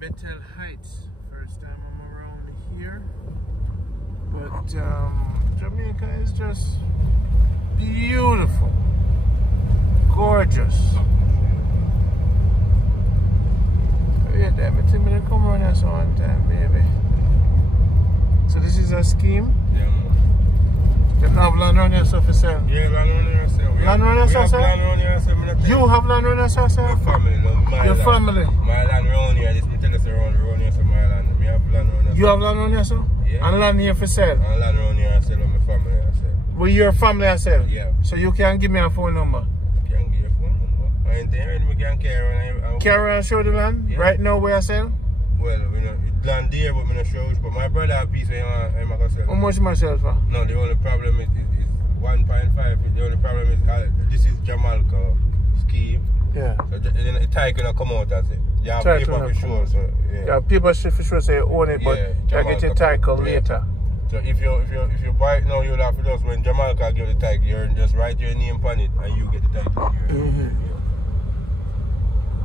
Bethel Heights. First time I'm around here. But Jamaica is just beautiful. Gorgeous. Yeah, damn it. I'm gonna come around here one time, baby. So this is a scheme? Yeah, man. You have land around yourself for sale? Yeah, land around yourself. Land around yourself, sir? Land around yourself. You have land around yourself, sir? My family, no, my Your land. family? My land around here, this me tell us around here, so my land. Me have land around here. You have land around yourself? Yeah. And land here for sale? And land around here, I sell with my family, I sell. With your family, I sell? Yeah. So you can give me a phone number? Can't give you a phone number. I ain't there, we can't carry on. Carry and show the land? Yeah. Right now where I sell? Well, we know, it land there, but me not show. But my brother have a piece of I'm going to sell. How much myself for? No, the only problem is 1.5. The only problem is this is Jamaica scheme. Yeah. So the tie cannot come out as it. You have Title paper not for come sure. out. So yeah. Yeah, people should for sure say you own it, but Yeah, you're getting Jamaica. title Yeah. later. So if you buy it now, you'll have to just when Jamaica give the title, you just write your name on it and you get the title.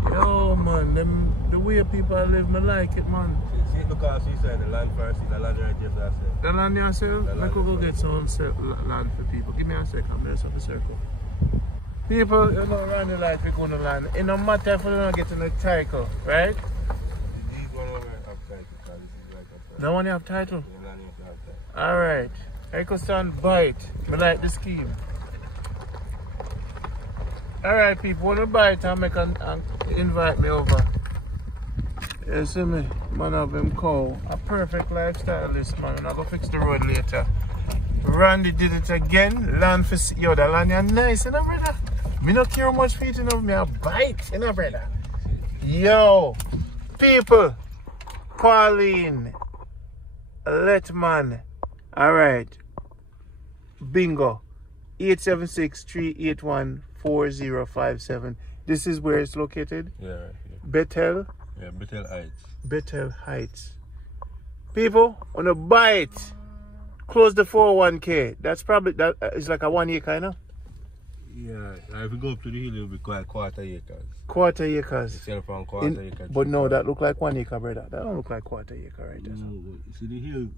Yo, man, the way people live, I like it, man. See, look how she said the land first, the land right here, so I said. The land yourself? The I land could go yourself. get some land for people. Give me a second, there's a circle. People, you know, around the life, we go to land. It no matter if we don't get in the title, right? These one over have title, because this is like a title. The one you have title? The land you have title. Alright. I could stand by it. I like the scheme. Alright, people, when you buy it, I'll make and invite me over. You see me? Man of him call. A perfect lifestylist, man. And I'll go fix the road later. Randy did it again. Land for... Yo, the land is nice, you know, brother? Me not care how much feet, you know, me a bite, you know, brother? Yo, people. Pauline. Letman. Alright. Bingo. 876-381-4057. This is where it's located? Yeah, right here. Bethel? Yeah, Bethel Heights. Bethel Heights. People, on a buy it, close the 401k. That's probably, that is like a 1 acre, you know? Yeah, if we go up to the hill, it'll be quite quarter acres. Quarter acres. Sell from quarter acre. But no, that look like 1 acre, brother. That don't look like quarter acre right there. No, but see the hill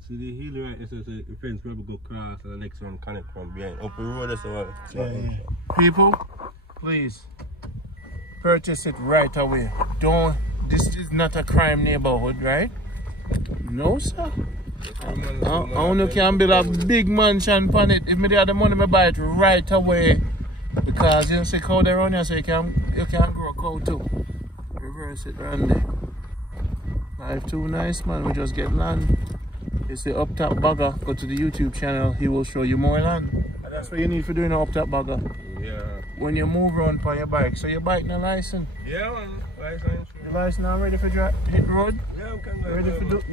right there, so the fence probably go cross and the next one connect from behind. Up the road, that's all. People, please, purchase it right away. Don't, this is not a crime neighborhood, right? No, sir. I only can build a big mansion on it. If me have the money, I buy it right away. Because you see cow there around here, so you can grow a cow too. Reverse it around there. Life too nice, man. We just get land. You see up top bagger, go to the YouTube channel, he will show you more land. And that's what you need for doing an up top bagger. Yeah. When you move around on your bike. So your bike no license. Yeah, man. License. Your license now ready for hit the road? Yeah, we can go. You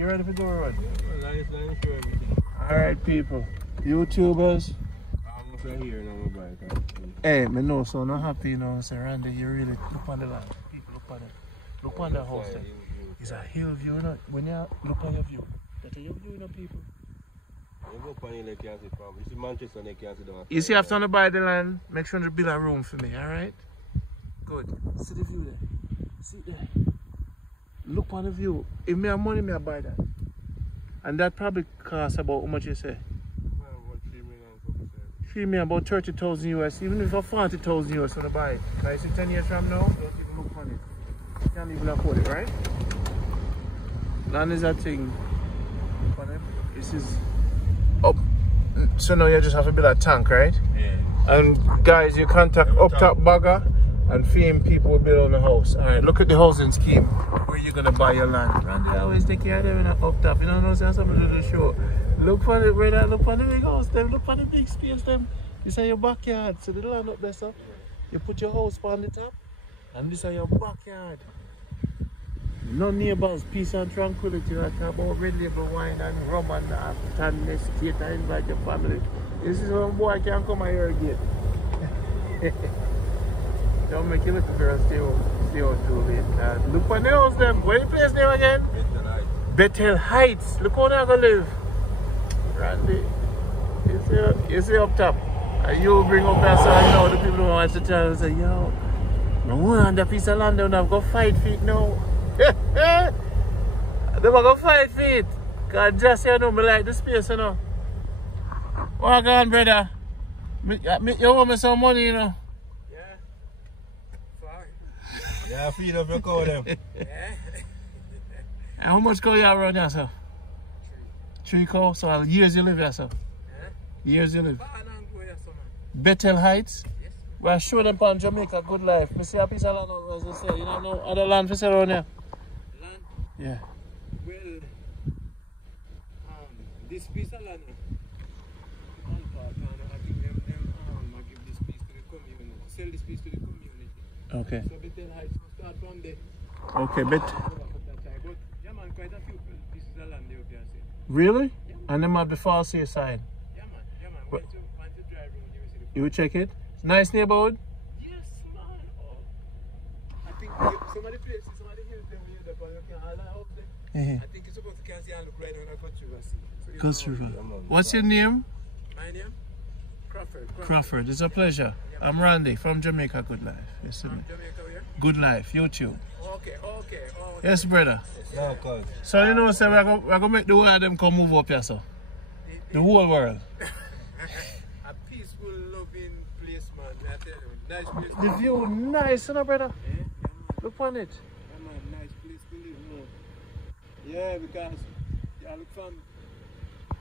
ready for do a road? Yeah, license, sure, everything. Alright, people. YouTubers. I'm also here now, my bike. Hey, me know, so not happy, you know, say Randy, you really look on the land. People look on it. Look on the house there. It's a hill view, you know. When you look on your view, that's a hill view, you know, people. You go up on here, you can't see from. You see Manchester, you can't see down. You see, after you buy the land, make sure to build a room for me, alright? Good. See the view there. See there. Look on the view. If me have money, me I buy that. And that probably costs about how much you say? 3 million, about 30,000 US, even if it's 40,000 US when I buy it. Like, see 10 years from now, don't even look on it. You can't even afford it, right? Land is a thing. This is up. So now you just have to build a tank, right? Yeah. And guys, you contact Up Top Bagger and Fame people will build on the house. Alright, look at the housing scheme. Where you gonna buy your land? Randy always take care of them in Up Top. You don't know, say something to the show. Look for the brother, look for the big house them, look for the big space them. This is your backyard. So the land up there, so you put your house on the top and this is your backyard. No neighbors, peace and tranquility. Like about red label wine and rum and afternoon estate and invite your family. This is one boy can come and irrigate. Don't make you look for a stay out too late. Look for the house them. Where the place name again? Bethel Heights. Bethel Heights. Look how they're gonna live. Randy. You see up top. And you bring up that so I know the people who watch the channel and say, yo, no one on the piece of land down have got 5 feet now. They were going to fight for it. Because just you know, me like the space, you know. Walk on, brother. You owe me some money, you know. Yeah. Fine. Yeah, feed up your cow them. Yeah. And how much cow you have around here, sir? 3 cow? So years you live here, sir? Yeah. Years you live? Yes. Bethel Heights? Yes. Well, show them on Jamaica, good life. I see a piece of land, as they say. You don't know other land for sale around here? Land? Yeah. Well, this piece of land, I give this piece to the community. Sell this piece to the community. Okay. So Bethel Heights will start from there. Okay, but But yeah, man, quite a few pieces of land there, you can see. really? Yeah, And them have the fall see sign. Yeah, man. But- Once you drive around, you will see the You will check it? Nice neighborhood? Yes, man. Oh. I think some of the places, some of the hills, them you can all up there. I think you're supposed to can see and look right on a controversy. Coast River. What's your name? My name? Crawford. Crawford. It's a pleasure. I'm Randy from Jamaica Good Life. Yes, sir. From Jamaica, where? Good Life, YouTube. Okay. Yes, brother. No, cuz. So you know, sir, we're going to make the world them come move up here, sir. The whole world. A peaceful, loving place, man. I tell you, nice place. The view nice, you know, brother. Yeah, man. Look on it. Yeah, man, nice place to live, man. Yeah, because you look from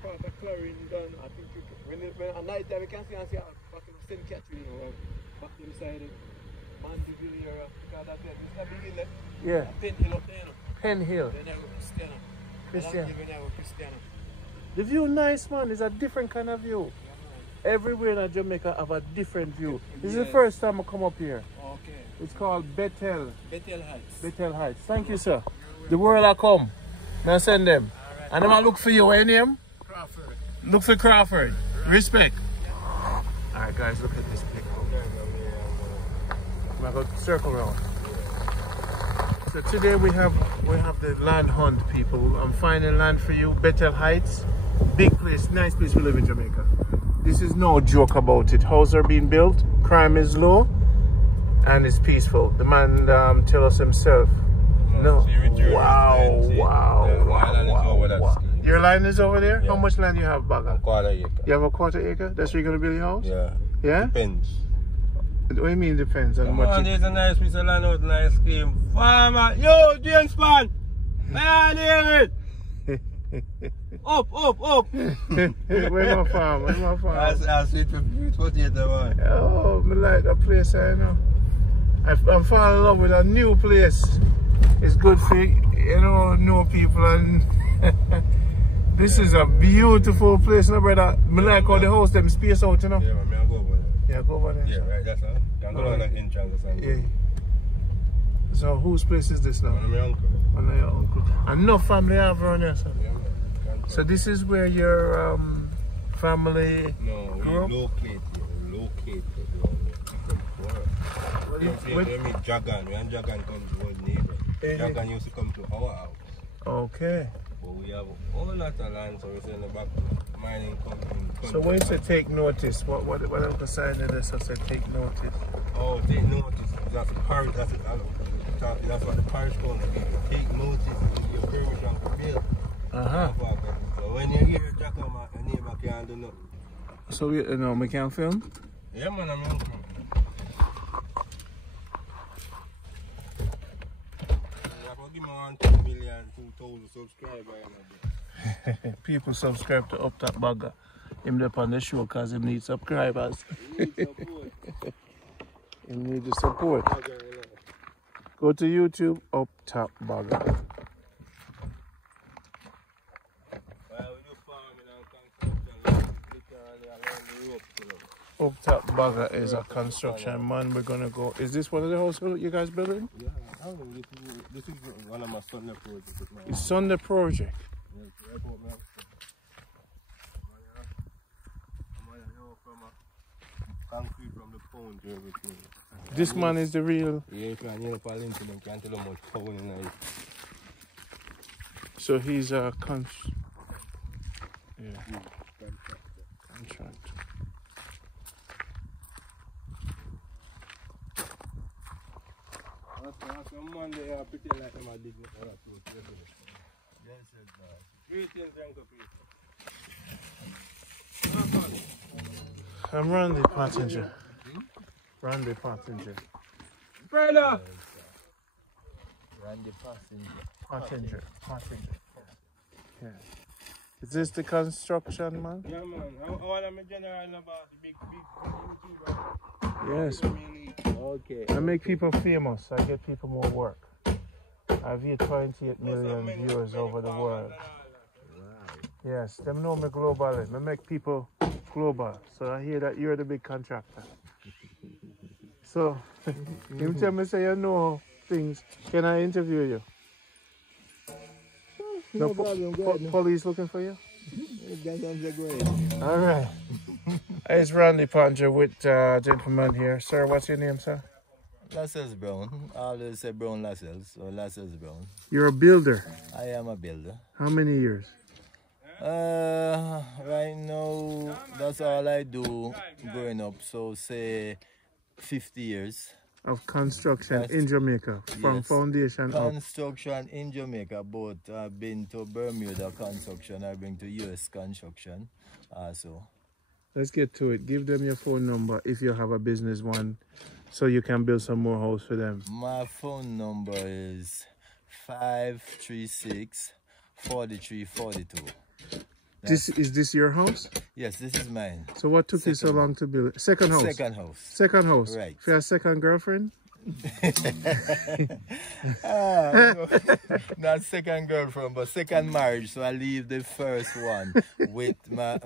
part of clearing done. I think when at night time you can see back in St. Catherine, you know, back to the side of Mandeville area. Because that's it. It's a big hill. Yeah. Pen Hill up there, you know. Penn Hill. Then I go Christiana. Christiana. Then I go Christiana. The view nice, man. It's a different kind of view. Everywhere in Jamaica have a different view. This is the first time I come up here. Okay. It's called Bethel. Bethel Heights. Bethel Heights. Thank you, sir. The world I come. Now send them. Alright. And I'm going to look for you. What's your name? Crawford. Look for Crawford. Respect. Alright, guys, look at this pic. I'm going to circle around. So today we have the land hunt, people. I'm finding land for you. Bethel Heights. Big place, nice place to live in Jamaica. This is no joke about it. Houses are being built, crime is low, and it's peaceful. The man tell us himself. No. Wow. Your land is over there? Yeah. How much land you have, Baga? A quarter acre. You have a quarter acre? That's where you're going to build your house? Yeah. Yeah? Depends. What do you mean depends on Come what on, you... there's a nice piece of land out, nice scheme. Farmer, yo, James Pan! Man, hear it! Up! Where's my farm? I see it for theater, man. Oh, I like that place, I know. I'm falling in love with a new place. It's good for, you know people, and this is a beautiful place, no, brother. I like how the house them space out, you know. Yeah, man, I go over there. Yeah, go over there. Yeah, right, that's all. Can go on that entrance or something. Yeah. So whose place is this now? One of my uncle. One of your uncle. And no family have around here, sir? Yeah, man. So this is where your family No, grew up? we located. We meet Jagan. When Jagan comes to our neighbor. Jagan used to come to our house. Okay. But we have a whole lot of land, so we say in the back mining company. So when you say take notice, what Uncle sign in this? I said take notice. Oh, take notice. That's the parish. That's what the parish calls it. Take notice. Give your permission to build. So when you hear Jack come out, your neighbor can't do nothing. So we can't film? Yeah, man, I'm young. Give me 1 million, 2,000 subscribers. People subscribe to Up Top Bagger. Him up on the show because he needs subscribers. He needs support. He needs the support. Go to YouTube, Up Top Bagger. Up Top Bagger is a construction man. We're gonna go. Is this one of the houses you guys building? Yeah, this is one of my Sunday projects. It's Sunday project. Concrete from the phone to everything. This man is the real. Yeah, if you're up into them, can't tell how much phone in it. So he's a contractor. Monday, I pretend like I'm a digging for that. Yes, sir. Greetings, younger people. I'm Randy Pottinger. Randy Pottinger. Brother! Randy Pottinger. Yeah. Is this the construction, man? Yeah, man. I want to general about the big YouTuber. Yes. Okay. I make people famous. I get people more work. I have here 28 million viewers over the world. Yes, them know me globally. I make people global. So I hear that you're the big contractor. So, him tell me say you know things. Can I interview you? No problem, police looking for you? All right. It's Randy Pottinger with gentleman here. Sir, what's your name, sir? Lascelles Brown. I always say Brown Lascelles, so Lascelles Brown. You're a builder. I am a builder. How many years? Right now, that's all I do growing up. So say 50 years. Of construction in Jamaica, from foundation up. Construction in Jamaica, but I've been to Bermuda construction, I've been to US construction also. Let's get to it. Give them your phone number if you have a business one, so you can build some more house for them. My phone number is 536-4342. Is this your house? Yes, this is mine. So what took you so long to build it? Second house? Second house. Second house? Right. For your second girlfriend? No, not second girlfriend, but second marriage. So I leave the first one with my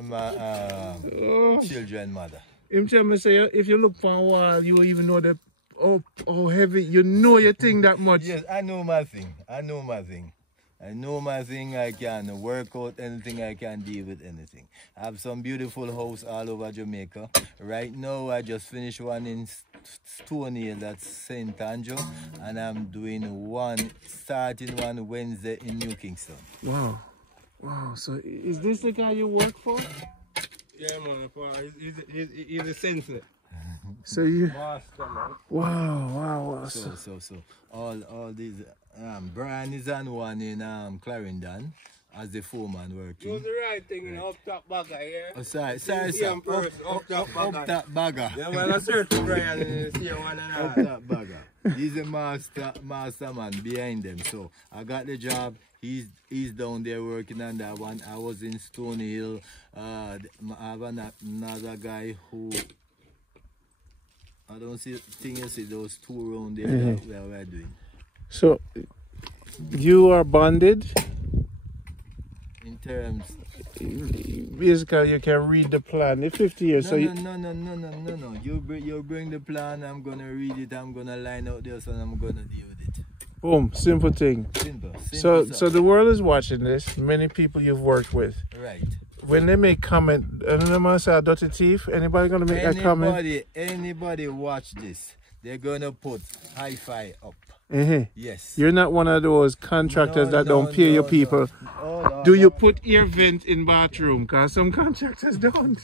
children mother. Him tell me say if you look for a while, you will even know that how heavy you know your thing that much. Yes, I know my thing. I know my thing. I know my thing. I can work out anything. I can deal with anything. I have some beautiful house all over Jamaica. Right now, I just finished one in Stony, that's St. Andrew, and I'm doing starting one Wednesday in New Kingston. Wow. Wow. So is this the guy you work for? Yeah, man. He's a sensei. So you... Master, man. Wow. So all these... Brian is on one in Clarendon as the foreman working. You do the right thing in up top bagger, yeah? Oh, sorry. Up top bagger. Yeah, well, I search for Brian and see one and all. Up top bagger. He's a master man behind them. So I got the job. He's down there working on that one. I was in Stony Hill. I have another guy who... I don't think you see those two around there that we're doing. So, you are bonded? In terms... Basically, you can read the plan. The 50 years. No. You bring the plan, I'm going to read it, I'm going to line out this, and I'm going to deal with it. Boom. Simple thing. Simple. So the world is watching this. Many people you've worked with. Right. When they make comment, I don't know, say dirty thief. Anybody going to make that comment? Anybody watch this, they're going to put hi-fi up. Yes. You're not one of those contractors that don't pay your people. Do you put ear vent in bathroom? Because some contractors don't.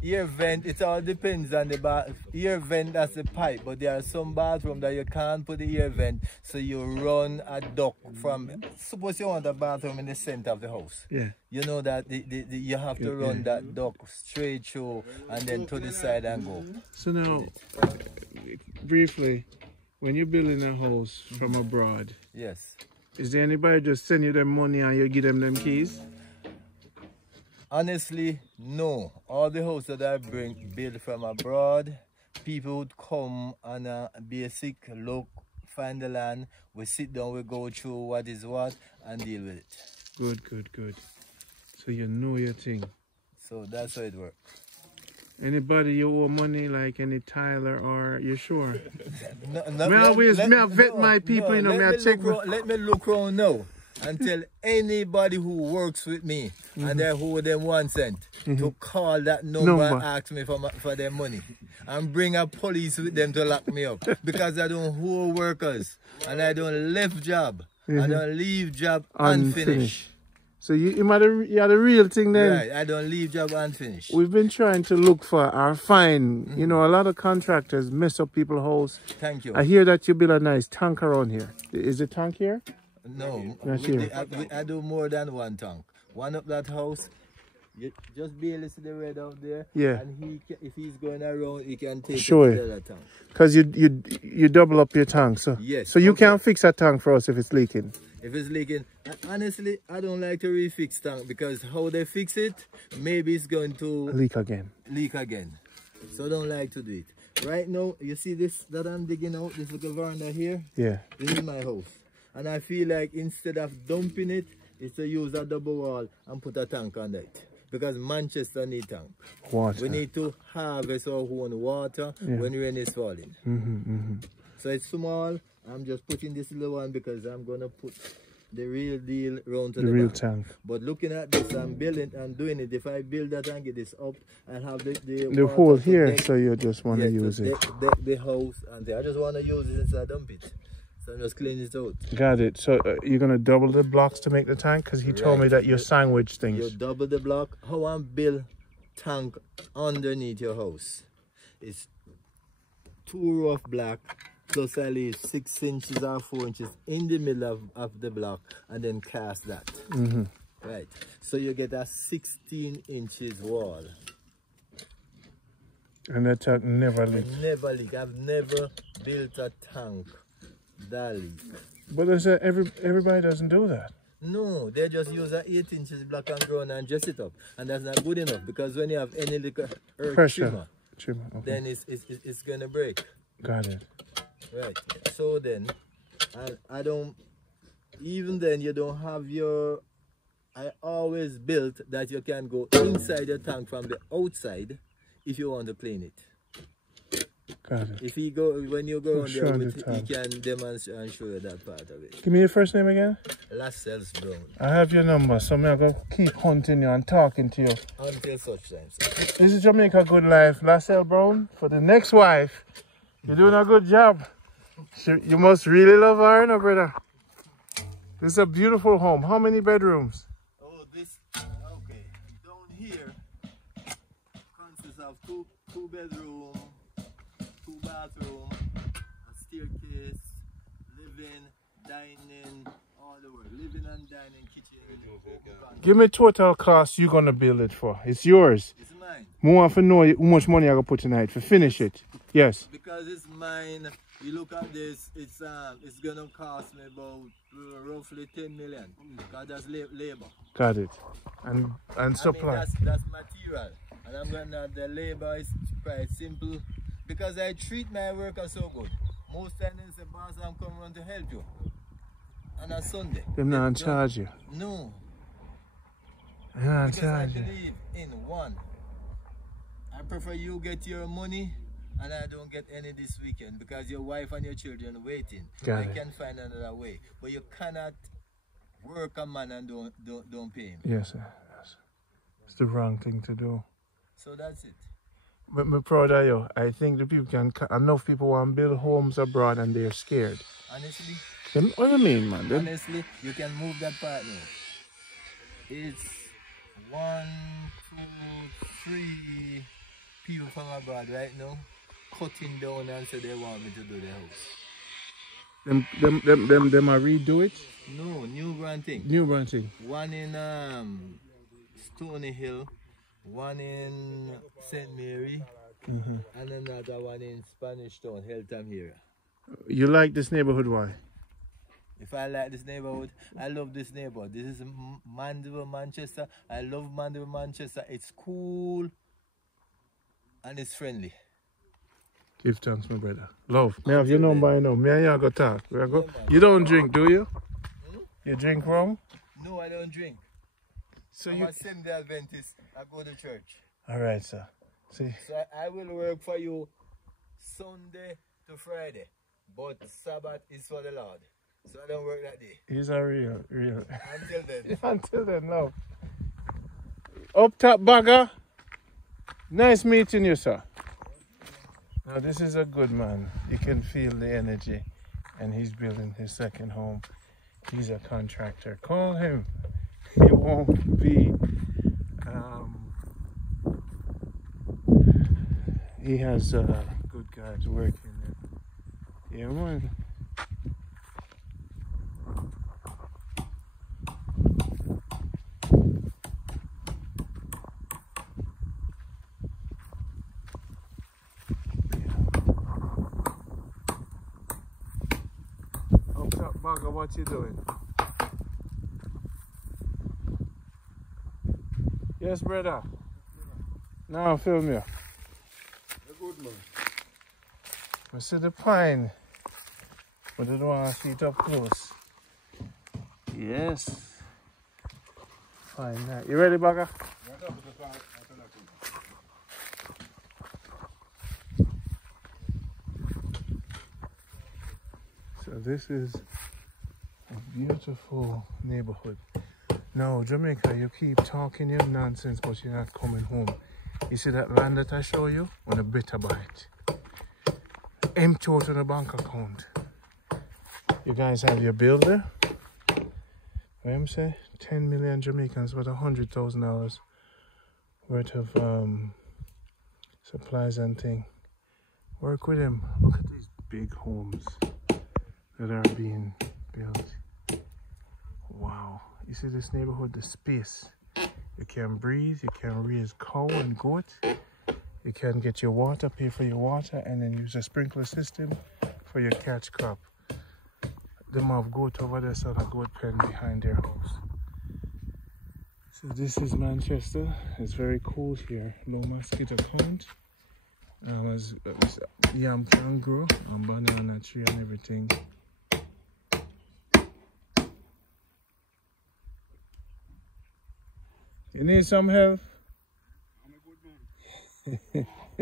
Ear vent, it all depends on the ear vent, that's the pipe, but there are some bathrooms that you can't put the ear vent, so you run a duct from, suppose you want a bathroom in the center of the house. Yeah. You know that you have to run that duct straight through and then to the side and go. So now, briefly, when you're building a house from abroad, yes, is there anybody just send you them money and you give them keys? Honestly, no. All the houses that I build from abroad, people would come on a basic look, find the land, we sit down, we go through what is what and deal with it. Good. So you know your thing. So that's how it works. Anybody you owe money, like any Tyler, or you sure? No, may I vet my people, you know, may I check. Let me look around now and tell anybody who works with me and they owe them 1 cent to call that number and ask me for their money. And bring a police with them to lock me up. Because I don't owe workers and I don't left job. I don't leave job unfinished. So you had the real thing then. Right, I don't leave job unfinished. We've been trying to look for our fine. You know, a lot of contractors mess up people's house. Thank you. I hear that you build a nice tank around here. Is the tank here? No, Not here. I do more than one tank. One up that house, you just barely see the red out there. Yeah. And if he's going around, he can take Sure. it to the other tank. Because you double up your tank, so Yes. so you can't fix a tank for us if it's leaking. If it's leaking, honestly, I don't like to refix tank because how they fix it, maybe it's going to Leak again. So I don't like to do it. Right now, you see this that I'm digging out, this little veranda here? Yeah. This is my house. And I feel like instead of dumping it, it's to use a double wall and put a tank on it. Because Manchester need tank. Water. We need to harvest our own water when rain is falling. So it's small. I'm just putting this little one because I'm going to put the real deal round to the real back. tank. But looking at this, I'm building and doing it. If I build that and get this up, I'll have the hole here, deck, so you just want to use it. the house, and I just want to use it instead of dump it. So I'm just cleaning it out. Got it. So you're going to double the blocks to make the tank? Because he told me that you sandwich things. You double the block. How I build tank underneath your house? It's 2 row of block, plus I leave 6 inches or 4 inches in the middle of the block, and then cast that. Right. So you get a 16 inches wall. And the tank never leaks. Never leak. I've never built a tank that leak. But I said everybody doesn't do that. No, they just use a 8 inches block and ground and dress it up, and that's not good enough because when you have any little earth Pressure. trimmer, Okay. then it's gonna break. Got it. Right. So then, I don't. Even then, you don't have your. I always built that you can go inside your tank from the outside if you want to clean it. Got it. If he go when you go on Sure, there, the with, he tank. can demonstrate and show you that part of it. Give me your first name again. Lascelles Brown. I have your number, so I'm going to keep hunting you and talking to you. Until such time. Sir. This is Jamaica Good Life. Lascelles Brown, for the next wife. You're doing a good job. You must really love her, no, brother. This is a beautiful home. How many bedrooms? Oh, this, okay. Down here consists of two bedroom, 2 bathroom, a staircase, living, dining, all the work. Living and dining, kitchen. Give me total cost you're going to build it for. It's yours. It's mine. I want to know how much money I'm going to put tonight to finish it. Yes. Because it's mine. You look at this, it's gonna cost me about roughly 10 million. Because that's labor. Got it. And supply. I mean, that's material. And I'm gonna the labor is quite simple. Because I treat my workers so good. Most times they say, boss, I'm coming around to help you. On a Sunday. They're not in charge you. No. They're not in Because charge I you. believe in one. I prefer you get your money and I don't get any this weekend because your wife and your children are waiting. I can find another way. But you cannot work a man and don't pay him. Yes, sir. Yes. It's the wrong thing to do. So that's it. But I'm proud of you. I think the people enough people want to build homes abroad and they're scared. Honestly, What do you mean, man? honestly, you can move that part now. It's 1, 2, 3 people from abroad right now cutting down and say they want me to do the house. Them are redo it? No, new brand thing. New brand thing. One in Stony Hill, one in St. Mary, and another one in Spanish Town, Hilltown area. You like this neighborhood, why? If I like this neighborhood, I love this neighborhood. This is Mandeville, Manchester. I love Mandeville, Manchester. It's cool and it's friendly. Give thanks, my brother. Love. May I have your number, I know. Me and you go talk. You don't drink, do you? You drink rum? No, I don't drink. So I'm you... a Seventh-day Adventist. I go to church. All right, sir. See? So I will work for you Sunday to Friday, but Sabbath is for the Lord. So I don't work that day. He's a real. Until then. Until then, no. Up top, bagger. Nice meeting you, sir. Now, this is a good man. You can feel the energy, and he's building his second home. He's a contractor. Call him. He won't be. He has good guys working there. Yeah, man. Bugger, what you doing? Yes, brother. Now film you. You're good, man. I see the pine, but I don't want to see it up close. Yes. Fine. Now. You ready, Bugger? So this is a beautiful neighborhood. Now, Jamaica, you keep talking your nonsense, but you're not coming home. You see that land that I show you? On a better buy it. Empty out on the bank account. You guys have your builder. What am I say? 10 million Jamaicans with $100,000 worth of supplies and thing. Work with him. Look at these big homes that are being built. Wow. You see this neighborhood, the space. You can breathe, you can raise cow and goat. You can get your water, pay for your water, and then use a sprinkler system for your catch crop. Them have goat over there, so a goat pen behind their house. So this is Manchester. It's very cool here. No mosquito count. Yam can grow, and banana tree and everything. You need some help? I'm a good man.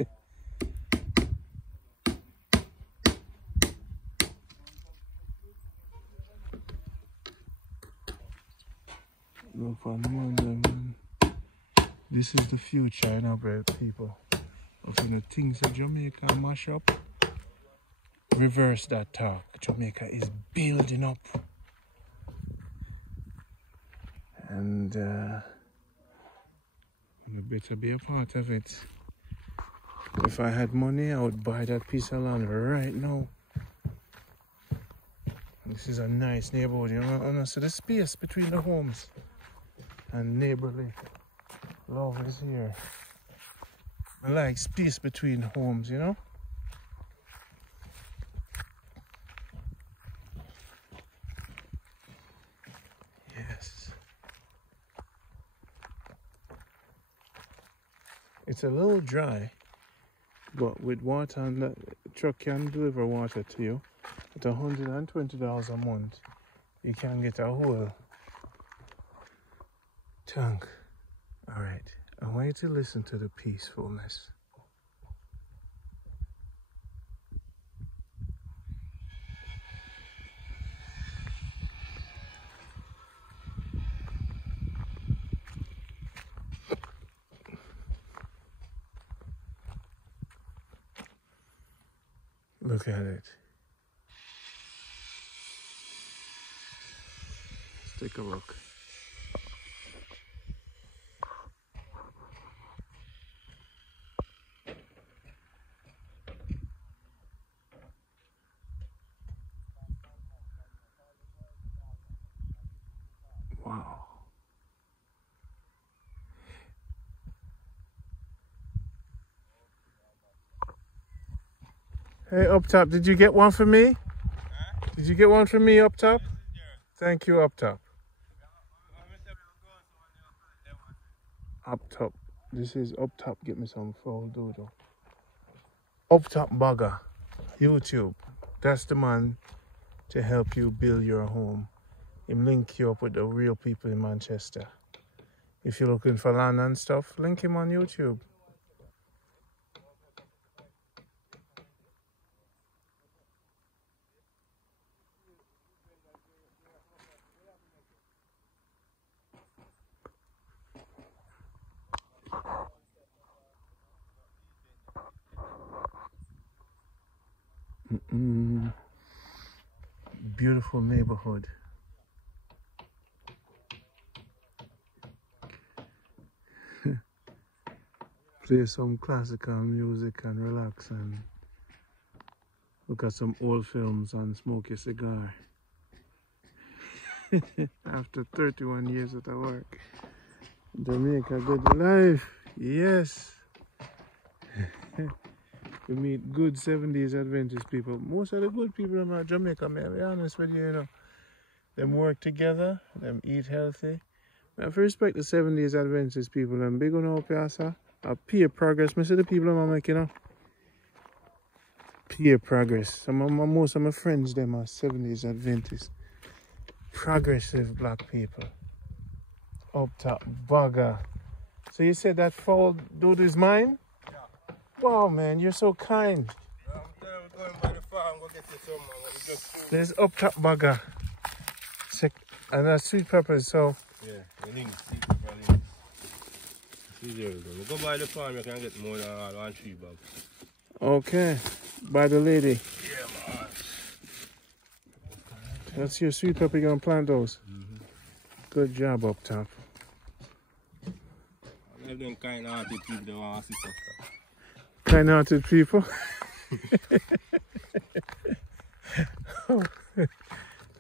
Look for the man. This is the future, you know, people. Of the things that Jamaica mash up. Reverse that talk. Jamaica is building up. And you better be a part of it. If I had money, I would buy that piece of land right now. This is a nice neighborhood, you know. And so the space between the homes and neighborly love is here. I like space between homes, you know. Yes. It's a little dry, but with water, and the truck can deliver water to you. At $120 a month, you can get a whole tank. All right, I want you to listen to the peacefulness. Look at it. Let's take a look. Wow. Hey, up top, did you get one for me? Huh? Did you get one for me up top? Thank you, up top. Up top. This is up top. Get me some foul dodo. Up top Bugger. YouTube. That's the man to help you build your home. Him link you up with the real people in Manchester. If you're looking for land and stuff, link him on YouTube. Beautiful neighborhood. Play some classical music and relax and look at some old films and smoke a cigar. After 31 years at work. Jamaica, good life. Yes. We meet good 70s Adventist people. Most of the good people in Jamaica, may I be honest with you, you know. Them work together, them eat healthy. I have to respect the 70s Adventist people. I'm big on our piazza. Peer progress. I see the people I'm making, you know. Peer progress. Most of my friends, them are 70s Adventists. Progressive black people. Up top, bugger. So you said that foul dude is mine? Yeah. Wow, man, you're so kind. I'm going by the farm, go get you some, man. There's up top bugger. And that's sweet peppers, so. Yeah, we need sweet pepper. Go by the farm, you can get more than 1 tree bag. Okay, by the lady. Yeah, man. That's your sweet pepper, you're gonna plant those. Good job up top. I have them kind-hearted people that want to sit up top. Kind-hearted people.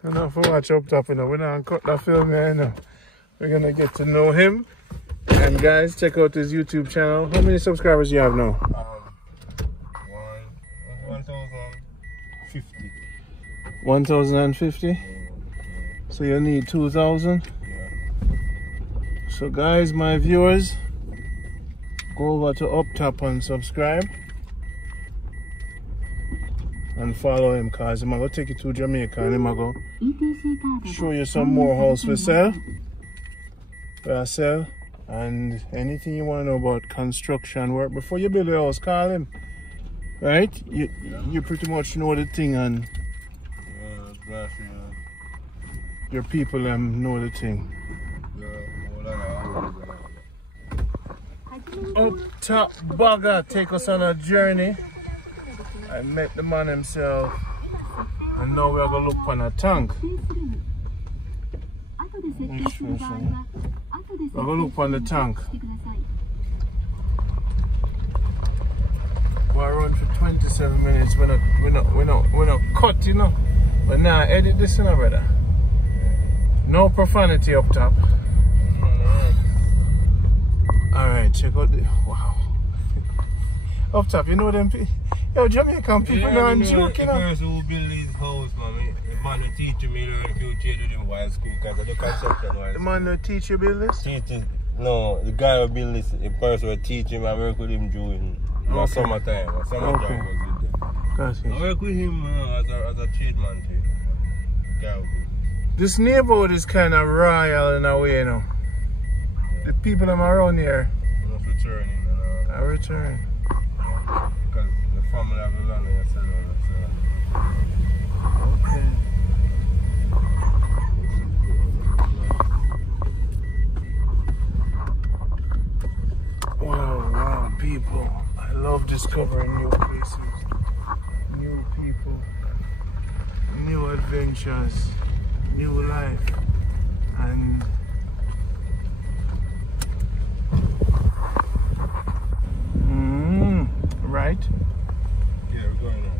I'm not for watch up top, you know. We're not gonna cut that film here, you know. We're gonna get to know him. And guys, check out his YouTube channel. How many subscribers do you have now? 1,050. 1,050? So you need 2,000? Yeah. So guys, my viewers, go over to Up Top and subscribe. And follow him, cause I'm gonna take you to Jamaica and I'm gonna go show you some more house for sale. For sale. And anything you want to know about construction work before you build a house, call him. Right? You pretty much know the thing, and your people know the thing. Up top bugger, take us on a journey. I met the man himself, and now we're gonna look on a tank. We're gonna look on the tank. We're run for 27 minutes. We're not cut, you know. But now edit this, you know, brother. No profanity up top. Alright, check out the wow. Up top, you know them people. Yo, Jamaican people now and joke, you know. The person who built this house, man, the man who teach me learn few trades with him while school, because of the construction while the man who teach you build this? No, the guy who built this, the person who teach him, I work with him during my summertime. My summer job was with him. Gotcha. I work with him as a tradesman too. Guy who built this neighborhood is kind of royal in a way, you know. Yeah. The people that are around here I'm returning. I return. Because the family have the land and sell it. Okay. Wow, people. I love discovering new places, new people, new adventures, new life, and right? Yeah, we're going on.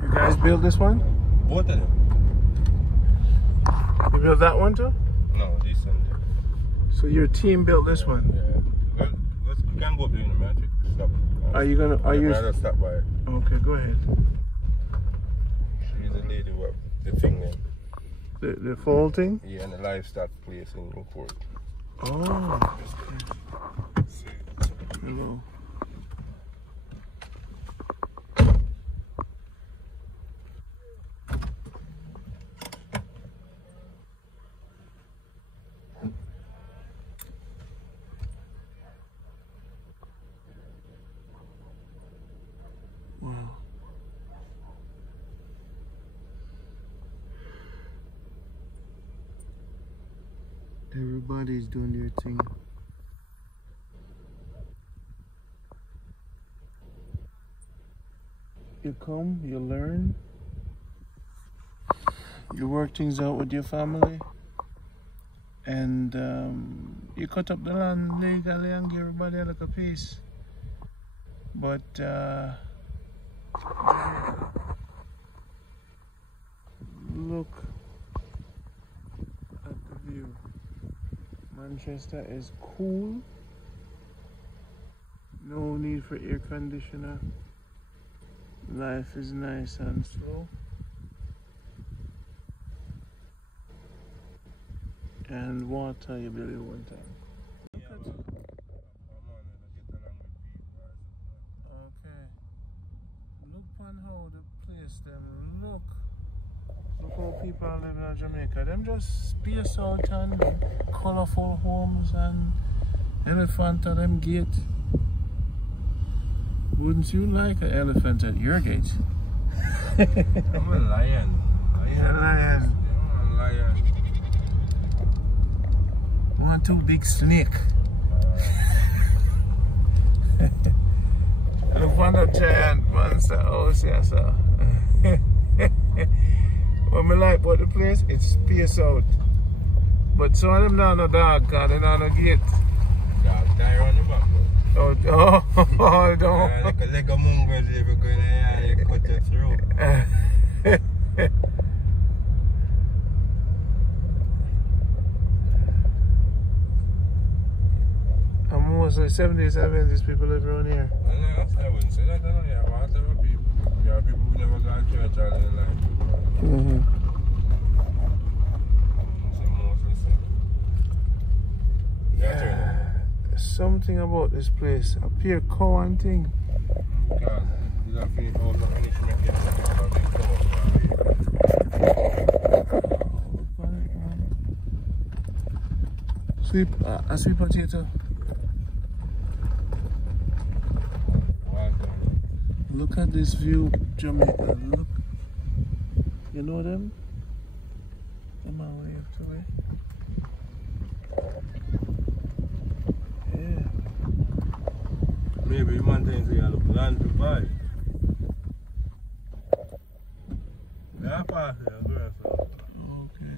You guys build this one? Both of them? You built that one too? No, this one. So your team built this one? Yeah. We can go up there in a minute. Stop. Are you gonna? Are you? I'll stop by. Okay, go ahead. She's the lady with the thing then. The fall thing? Yeah, and the livestock place in Newport. Oh. Hello. Wow. Everybody's doing their thing. You come, you learn, you work things out with your family, and you cut up the land legally and give everybody a little piece. But look Manchester is cool. No need for air conditioner. Life is nice and slow. And water you believe one time. Okay. Look on how the place them look. Look how people are living in Jamaica. Them just space out and colourful homes and elephant at them gate. Wouldn't you like an elephant at your gate? I'm a lion. A lion. I'm a lion. One too big snake. Look on the giant monster house here, sir. What I like about the place, it's space out. But some of them not no dog, cause they not no gate. Dog die around the back, bro. Oh, don't. Like a leg of mongrels, if you're going there, you cut your throat. I'm mostly 70s, 70s people live around here. I wouldn't say that, I know, yeah, whatever people. There are people who never got to church all in their life. Something about this place, a pure cow and thing. A sweet potato. Look at this view, Jamaica. Look. You know them? I'm on way up to way. Yeah. Maybe mountains here look land to buy. Yeah, pass here, go ahead, sir. Okay.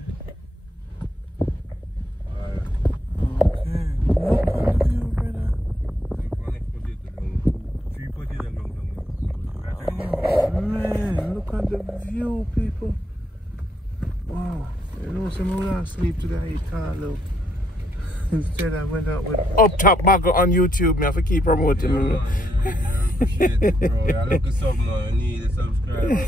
Alright. Okay. Look at the view, brother. Man, look at the view, people. Wow. You know, some of that sleep today, you can't look. Instead, I went out with Up Top Bagger on YouTube. Me have to keep promoting. Yeah, appreciate it, bro. I look at something now. You need a subscriber.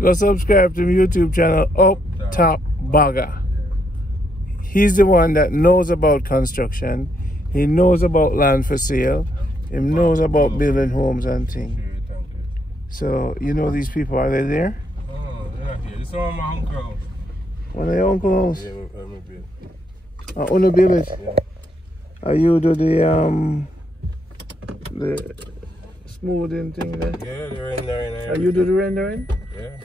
Go subscribe to my YouTube channel, Up Top Bagger. He's the one that knows about construction. He knows about land for sale. He knows about building homes and things. So, you know these people, are they there? Oh, they're not here. This is one of my uncles. One of your uncles? Yeah, I'm a bit. Wanna build it? Yeah. Are you do the smoothing thing there? Yeah, the rendering. Are you do the rendering? Yeah.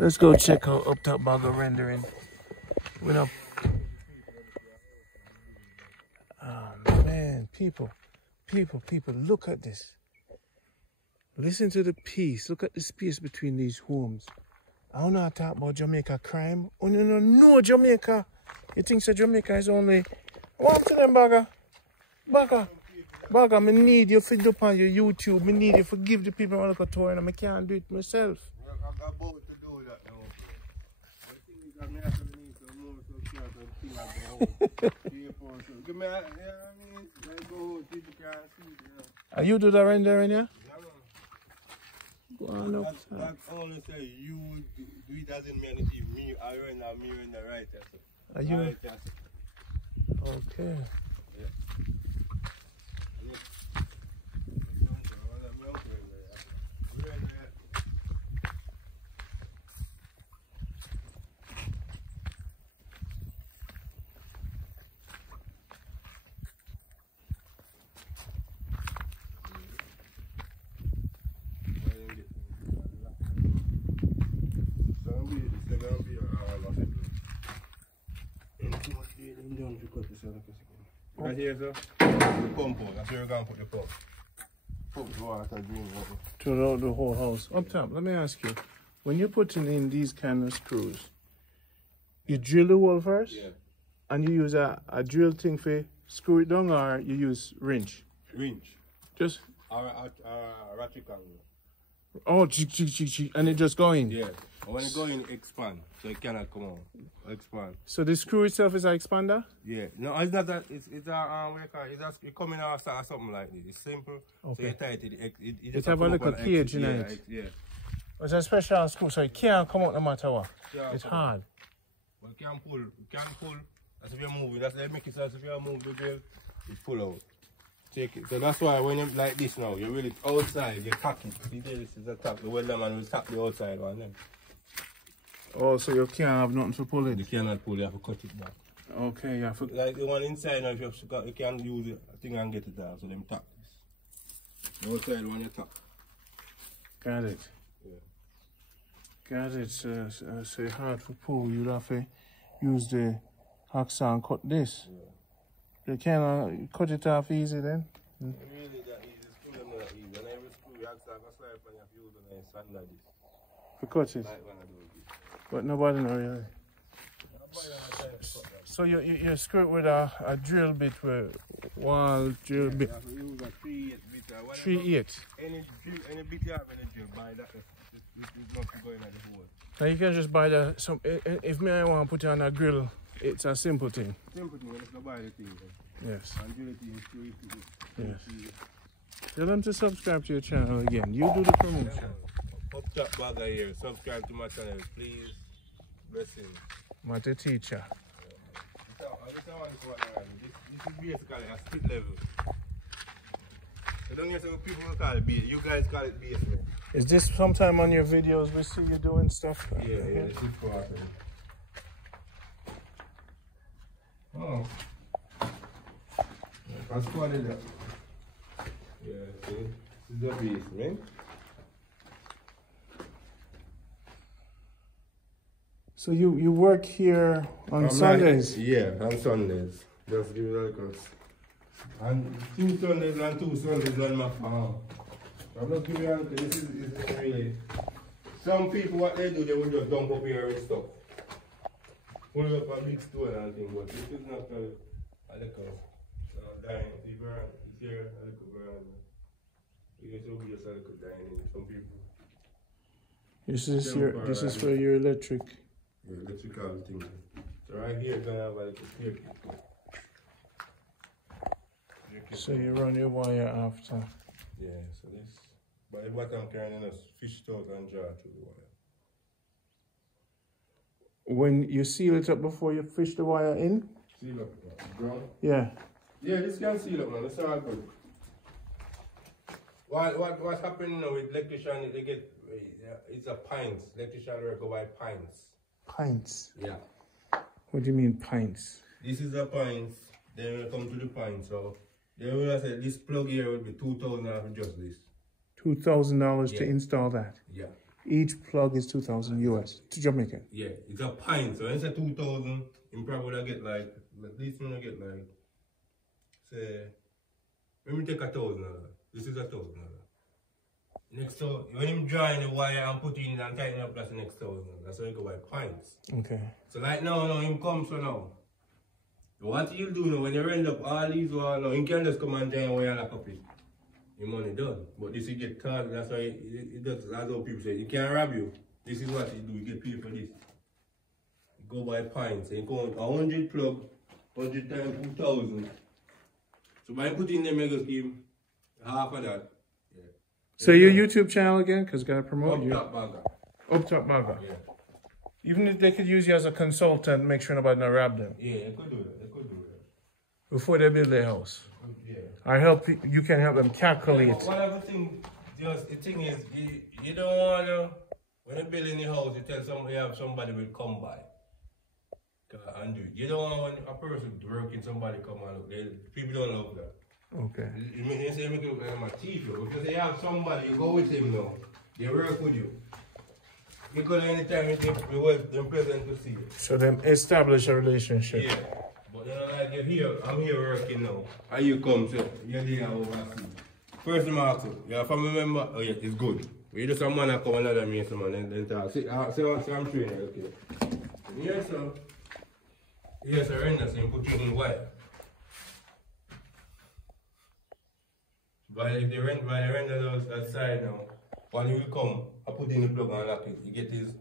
Let's go check out Up Top Bagger rendering. Went up. Oh man, people, look at this. Listen to the peace. Look at the space between these homes. I don't know how to talk about Jamaica crime. Oh no, Jamaica. You think so Jamaica is only... What to them, Bagger? Bagger, I need you to do up on your YouTube. I need you to give the people a look tour and I can't do it myself. I'm about to do that now. I think I have to need some more subscribers and see give me a, let's go, people can see it, Are you do the rendering, yeah? Go on up. That only say you do it doesn't mean it's me, I render right. Are you? Okay. Yeah. Right here, sir. The pump out. That's where we're going to put the pump. Pump the water, green water. Throughout the whole house. Up top, let me ask you. When you're putting in these kind of screws, you drill the hole first? Yeah. And you use a drill thing for screw it down, or you use wrench? Wrench. Just? Or a ratchet angle. Oh, and it just going. Yeah. When it go in, it expand, so it cannot come out. Expand. So the screw itself is an expander? Yeah. No, it's not that. It's a what you call it? It coming out or something like this. It's simple. Okay. So you tight it. It just have a little cage in it. Yeah. It's a special screw, so it can't come out no matter what. Yeah, it's hard. But you can pull. You can pull. That's if you move it. That's like make it so if you move the drill, it pull out. Take it. So that's why when you like this now, you're really outside. You tack it. See there, this is the top. The welder man will tap the outside one then. Oh, so you can't have nothing to pull it? You cannot pull, you have to cut it back. Okay, you have to... Like the one inside now, you can use it, I think I can get it down, so them tap this. The outside one you tap. Got it. Yeah. Got it. So it's hard for pull. You'd have to use the hacksaw and cut this. Yeah. You can't cut it off easy then? Really that easy, screw them not easy. And every screw you hacksaw can slide when you have to use it and sand like this. To cut it? Like when I do it. But nobody knows really. So you screw it with a drill bit, wall drill bit. You have to use a 3/8 bit. 3/8. Any bit you have in the drill, buy that. It's not going at the hole. Now you can just buy that. If I want to put it on a grill, it's a simple thing. Simple thing, let's go buy the thing. Yes. And drill it in 3 Yes. Tell them to subscribe to your channel again. You do the promotion. Up top bagger here. Subscribe to my channel, please. Blessings. Mate teacher. This is basically a split level. So don't get some people call it base. You guys call it basement. Is this sometime on your videos we see you doing stuff? Yeah, this is part of it. Oh. That's quite it. Yeah, see? This is the basement. So you work here on Sundays? Yeah, on Sundays. Just give it a look. And 2 Sundays and 2 Sundays on my farm. I'm not giving you a look. This is really... Some people, what they do, they will just dump up here and stuff. Pull up a big stone and things, but this is not a little dining. The veranda is here, a little veranda. You can show just a little dining. Some people... This is for your electric... Yeah, electrical thing. So right here, gonna have like a staircase. So you run your wire after. Yeah, so this. But the bottom can just fish it out and draw through the wire. When you seal it up before you fish the wire in? Seal up, ground? Yeah. Yeah, this can seal up, man. It's all good. What's happening now with electrician, they get, it's a pints. Electrician work go by pints. Pints? Yeah. What do you mean pints? This is a pints. Then we come to the pints. So they will say this plug here will be $2,000 for just this. $2,000 to install that? Yeah. Each plug is $2,000 US to Jamaica? Yeah, it's a pint. So instead of 2,000, you probably would get like, at least when I get like, say, let me take $1,000. This is $1,000. Next so when him drawing the wire and put in and tighten up, that's the next 1,000. That's how you go by pints. Okay. So like now him comes so now. What he'll do now when you end up all these wires now, he can just come and join wire and lock up it. Your money done. But this you get caught, that's why it does, that's how people say, he can't rob you. This is what he do, you get paid for this. You go by pints, and you go 100 plug, 100 times 2,000. So by putting them, I just give him half of that. So your YouTube channel again, because gotta promote you. Up Top Bagger. Up Top Bagger. Yeah. Even if they could use you as a consultant, make sure nobody not rob them. Yeah, they could do that. They could do that. Before they build their house. Yeah. I help you can help them calculate. Yeah, whatever thing, just the thing is, you don't want to, when you're building your house, you tell somebody, you have somebody will come by. And do it. You don't want when a person working, somebody come and look. People don't love that. Okay. You say make it my teacher because they have somebody, you go with him now. They work with you. You could anytime you think we want them present to see you. So them establish a relationship. Yeah. But you know, like you're here, I'm here working now. And you come, so you're there overseas. First thing I ask you, you're a family member? Oh yeah, it's good. We just some man that come another me some man then talk. See I'm training, okay. Yes, sir. Yes, I render, so you put you in wire. But if they render those that side now, when he will come, I put in the plug and lock it. You get his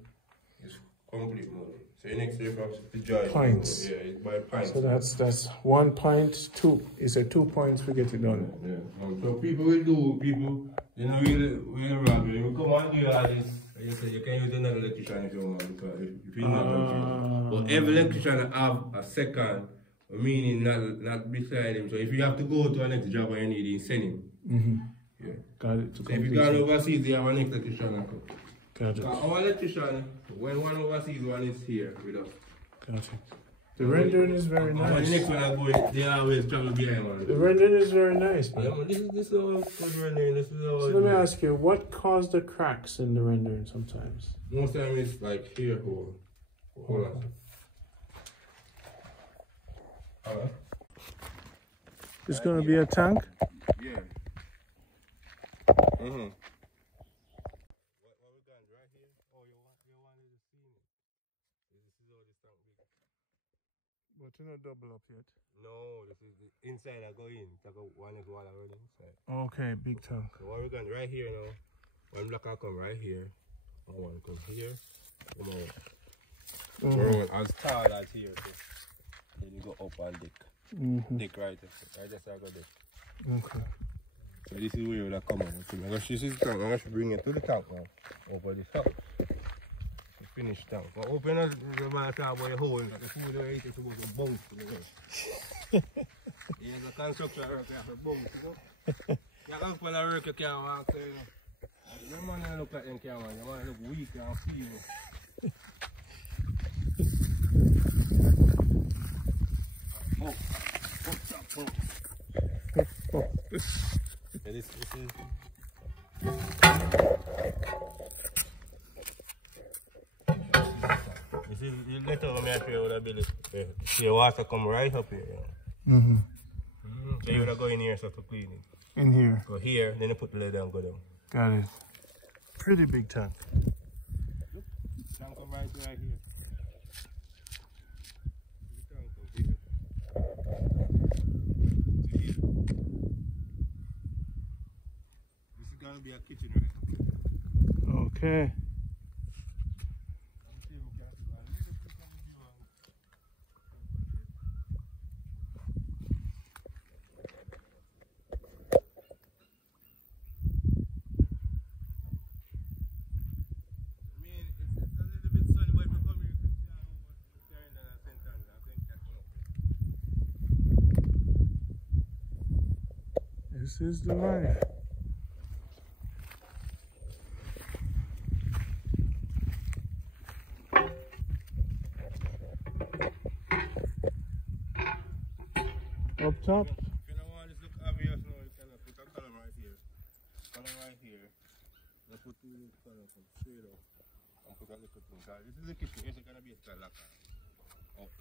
complete mode. So you next to the joy. Points. Yeah, it's by points. So that's 1 point, 2. Is it 2 points we get it done? Yeah. So people will do, you know, we'll rob you. You come and do all this. You say you can use another electrician if you want, because if you're not confused. But every electrician have a second, meaning not beside him. So if you have to go to a next job and you need him, send him. Yeah. Got it. So if you go overseas, you have an electrician. Got it. Our electrician, when one overseas, one is here with us. Got it. The rendering is very nice. The next one I go, they always travel behind one. The rendering is very nice, man. Yeah, man, this is all good rendering. This is all. So let me ask you, what caused the cracks in the rendering sometimes? Most time it's like here, hold on. It's gonna be a tank? Yeah. What we got right here? Oh, you wanted to see it. This is all this tank big. But you're not double up yet. No, this is the inside I go in. One is water already inside. Okay, big tank. So what we got right here now? One block I come right here. And one come here. Come on. Road as tall as here. So then you go up and dick. Dick right there. Right there, so I go there. Okay. So this is where that come on. This is the tank. I'm going to bring it to the tank now. Over the top. The finished tank. But open up the man talk about your hole. The food you eat is supposed to bounce to the way. Here's a construction work you have to bounce, you know. You have to work you can't walk there, you know. Your man don't look like them camera. Your man look weak and feeble. Yeah, this is. This is the little one I feel with a billy. See the water come right up here. Yeah. So you gotta go in here so to clean it. In here. Go here, then you put the lid down, go down. Got it. Pretty big tank. Look, tank come right here. This is gonna be a kitchen right. Okay. This is the life. Up top. If you don't want this look obvious now, you can put a column right here. Column right here. Then put two columns from straight up. And put a little thing. This is the kitchen. This is going to be a locker up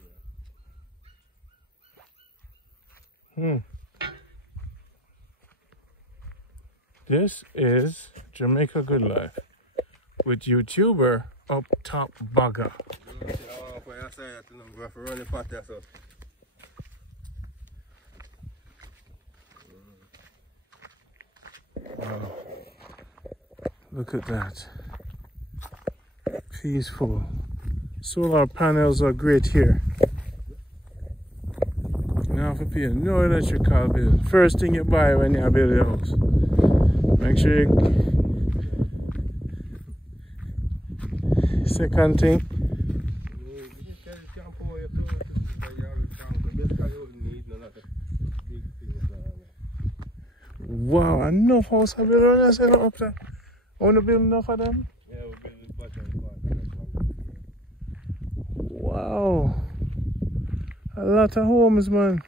there. This is Jamaica Good Life with YouTuber Up Top Bugger. We have to run the pot there, so. Wow. Look at that. Peaceful. Solar panels are great here. You don't have to pay no electrical bill. First thing you buy when you build your house. Make sure you... Second thing. Wow, enough house I build on yourself up there. I want to build enough of them? Yeah, we build this button. Wow. A lot of homes, man.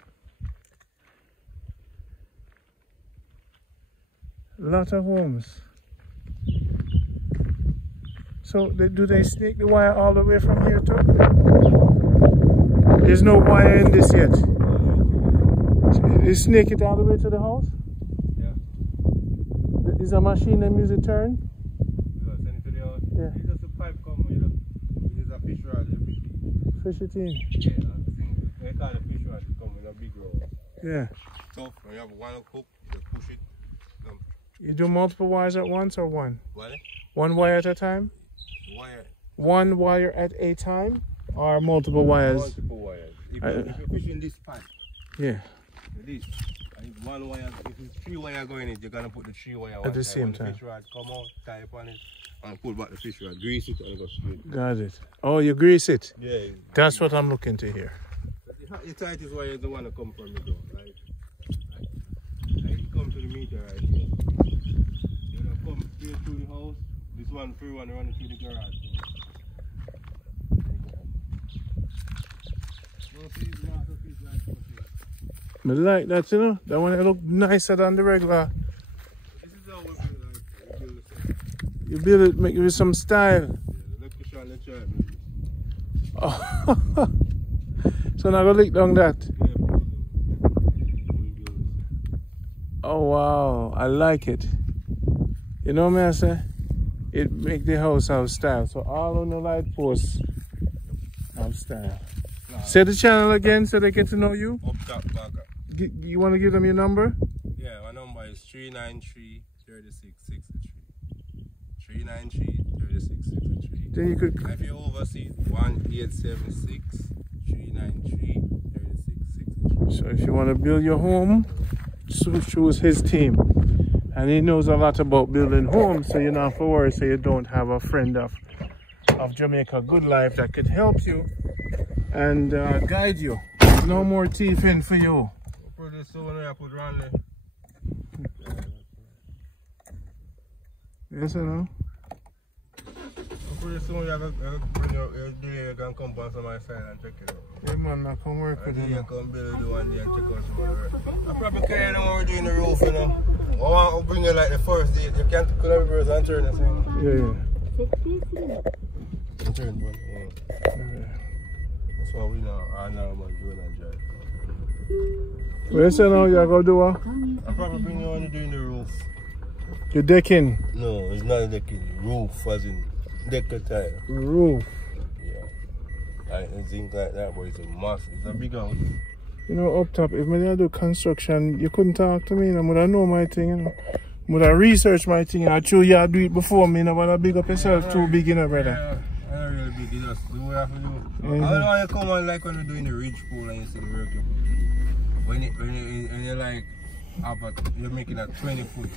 A lot of homes. So, do they snake the wire all the way from here too? There's no wire in this yet. They snake it all the way to the house? Yeah. Is a machine that music turn? Yeah, send it to the house. Yeah. It's just a pipe come, you know. It's a fish rod. Fish it in? Yeah, they call it fish rod. It come in a big roll. Yeah. So, when you have one hook, you just push it. You do multiple wires at once or one? What? One wire at a time? Wire. One wire at a time or multiple wires? Multiple wires. If you're fishing this pipe, yeah. This, and one wire, if it's 3 wire going in, you're gonna put the 3 wire at the same time. The fish rod come out, tie up on it, and pull back the fish rod, grease it, and go straight. Got it. Oh, you grease it? Yeah. That's what I'm looking to hear. The tightest wire is the one that come from the door, right? Like you come to the meter right here. You're gonna come straight through the house. This one free one running through the garage. I like that, you know. That one look nicer than the regular. This is how we build it. You build it, make it with some style. Yeah, the electrician, let's try it. Oh. So now go lick down that. Oh wow, I like it. You know what I say? It make the house have style. So all on the light posts have style. Say the channel again so they get to know you. Up top, back up. You want to give them your number? Yeah, my number is 393 3663. 393 3663. Then you could. If you overseas, 1876 393 3663. So if you want to build your home, choose his team. And he knows a lot about building homes, so you don't have to worry, so you don't have a friend of Jamaica Good Life that could help you and guide you. There's no more teeth in for you. Pretty soon I put around there. Yes or no? Pretty soon you can come on my side and check it out. Yeah man, I can work with You you. can build the one day and check out some other work. I probably carry on when we're doing the roof, you know. I want to bring you like the first day. You can't collaborate and turn the same. Yeah. Turn one, yeah. That's what we know. I know about doing that job. What you say now? You go do what? I'll probably bring you on doing the roof. The decking? No, it's not a decking. Roof, as in decker tile. Roof. Yeah. I think like that, but it's a massive. It's a big house. You know, up top, if I do construction, you couldn't talk to me, and I would know my thing, you know. Would I research my thing, and I show you how to do it before me, you know, but I big up yourself too big, you know, brother. Yeah, I don't really big, you just do what you have to do. I don't want you to come on like when you're doing the ridge pool and you see the work you put. When you're like, you're making a 20 foot.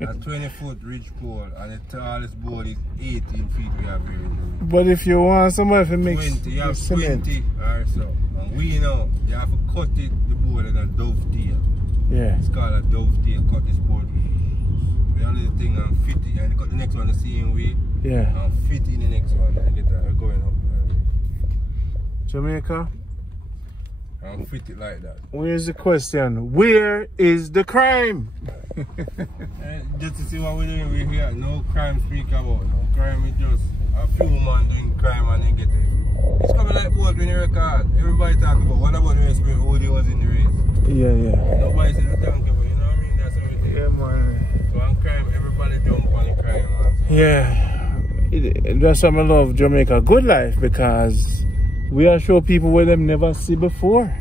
A 20 foot ridge pole, and the tallest board is 18 feet we have here. But if you want somebody to make 20, you have cement. 20 or so. And we know you have to cut it, the board in a dovetail. Yeah. It's called a dovetail. Cut this board. We have the thing and fit it, and cut the next one the same way. Yeah. And fit in the next one and get that going up. Jamaica? And fit it like that. Where's the question? Where is the crime? Just to see what we're doing, we're here. No crime speak about. No crime is just a few man doing crime and then get it. It's coming like boat when you record. Everybody talk about what about the race when OD was in the race. Yeah. Nobody said the tank, but you know what I mean? That's everything. Yeah, man. So on crime, everybody jump on the crime, man. Yeah. That's why I love Jamaica Good Life, because we are show people where them never see before.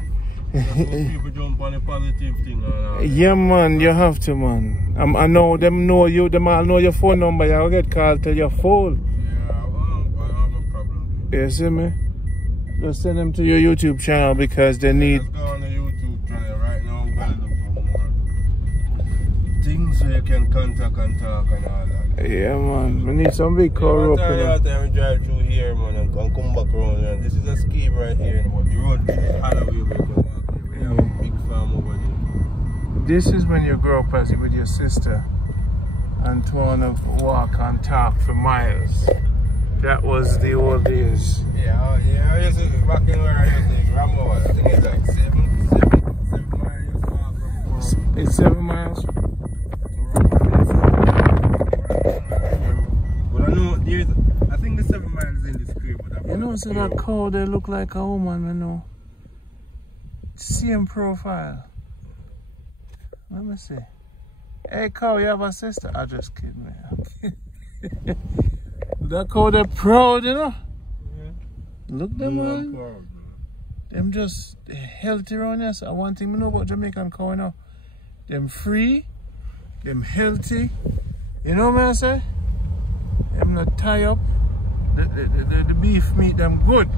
People jump on the positive thing. Yeah, man, you have to, man. I know them know you, them all know your phone number. You'll get called till you're full. Yeah, I don't have a problem. You see me? Just send them to your YouTube channel because they need. Let's go on the YouTube channel right now. We're going to look for more things so you can contact and talk and all that. Yeah, man. We need some big car rope. Every time we drive through here, man, and come back around. And this is a scheme right here. The road is Holloway. We have a big farm over there. This is when you grow up as with your sister and to want to walk and talk for miles. That was the old days. Yeah, I used to, back in where I used to, grandma was, I think it's like 7 miles. It's 7 miles? But I know, I think the 7 miles is in this crib. You know, so that cow, they look like a woman, you know. Same profile. Let me see. Hey, cow, you have a sister? I just kidding, man. That cow, they're proud, you know. Yeah. Look them, man. Them just healthy around here. So one thing we know about Jamaican cow, you know. Them free. them healthy. You know what I say? Them not tie up. The beef meat them good.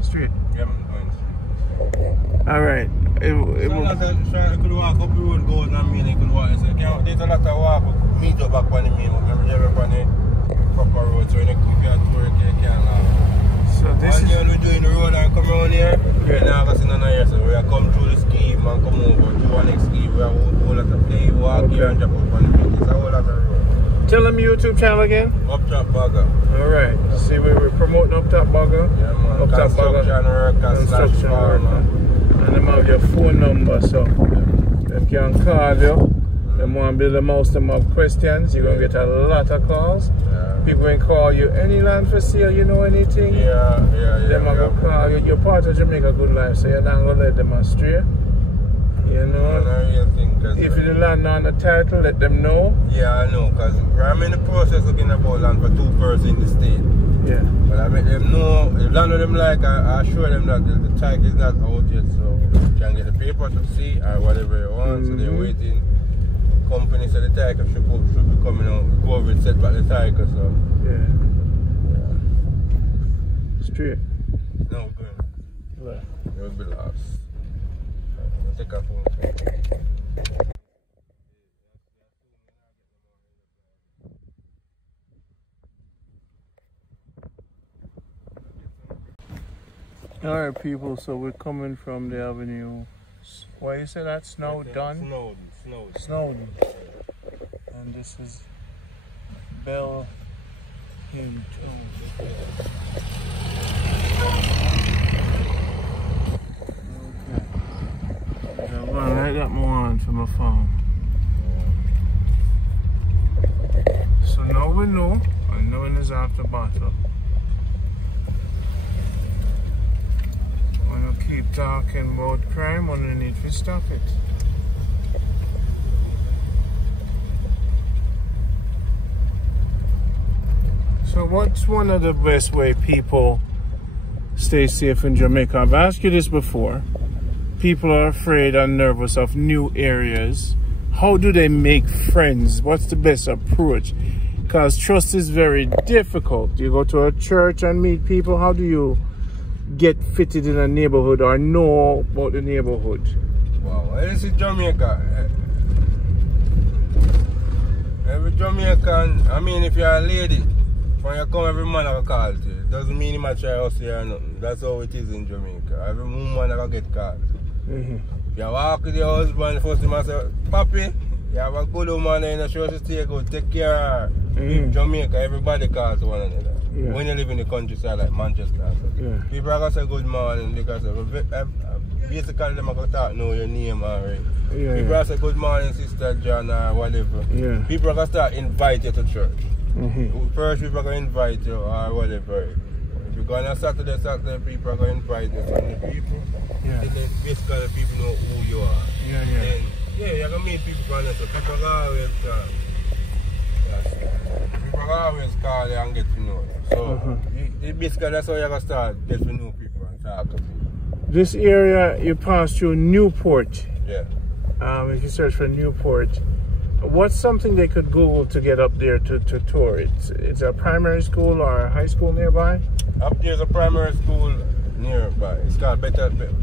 Straight. Yeah, man, going straight. Alright. It could walk up the road, go and mean it could walk. There's a lot of walk up, meet up back on the main. Remember, you're up on the proper road, so you can't work, you can't. So this is. When we doing the road and come around here, we're not going to see none of here. So we are come through the scheme and come over to one next scheme. We have a whole lot of play, walk here and drop up on the beach. It's a whole lot of road. Tell them YouTube channel again. Up Top Bagger. Alright. See where we're promoting Up Top Bagger. Yeah, man. Up Top Bagger. Construction work. And them have your phone number, so them can call you. Them want to build a house, them have questions. You're going to get a lot of calls. Yeah. People can call you. Any land for sale, you know anything? Yeah. Them are going to call you. You're part of Jamaica Good Life, so you're not going to let them astray. You know? If you land on the title, let them know. Yeah, I know, because I'm in the process of getting about land for 2 persons in the state. Yeah. But I make them know, if none of them like, I assure them that the title is not out yet, so you can get the paper to see or whatever you want. So they're waiting. Company said the title should be coming out. COVID set back the title, so. Yeah. Straight. No, we're going. Right. We'll be lost. Take a phone. Alright people, so we're coming from the avenue. Why you say that? Snowden? Snowden. And this is Bell Hill. Okay. I'm gonna write that more on for my phone. So now we know, and knowing is after battle. When we keep talking about crime, we need to stop it. So what's one of the best way people stay safe in Jamaica? I've asked you this before. People are afraid and nervous of new areas. How do they make friends? What's the best approach? Because trust is very difficult. You go to a church and meet people. How do you get fitted in a neighborhood or know about the neighborhood? Wow, this is Jamaica. Every Jamaican, I mean, if you're a lady, when you come, every man will call you. It doesn't mean you might try house here or nothing. That's how it is in Jamaica. Every woman will get called. If you walk with your husband, first you must say, Papi, you have a good woman in the show, she stay good, take care of her. In Jamaica, everybody calls one another. Yeah. When you live in the countryside like Manchester, so people are going to say good morning, they can say, basically them are going to talk know your name already. People are say good morning, Sister John or whatever. People are going to start invite you to church. First people are going to invite you or whatever. If you go on a Saturday, people are going to invite you. So the people, then basically people know who you are. Then, you're going to meet people from there, so people are always talk. People always call you and get to know you. So basically that's how you're going to start get to know people and talk to people. This area you pass through Newport. Yeah. If you search for Newport, what's something they could Google to get up there to tour? It's a primary school or a high school nearby? Up there's a primary school nearby. It's called Betabra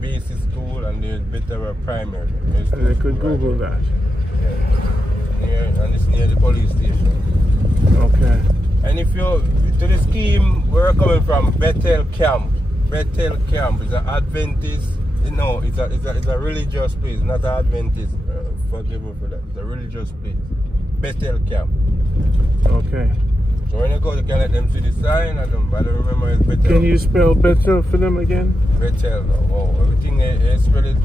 Basic School, and there's Betabra Primary. And they could Google that. Yeah. And it's near the police station. Okay. And if you to the scheme, we're coming from Bethel Camp. Bethel Camp is an Adventist. No, it's a religious place, not an Adventist. Forgive me for that. It's a religious place. Bethel Camp. Okay. So when you go, you can let them see the sign. I don't remember it's Bethel. Can you spell Bethel for them again? Bethel. Oh, everything is spell it.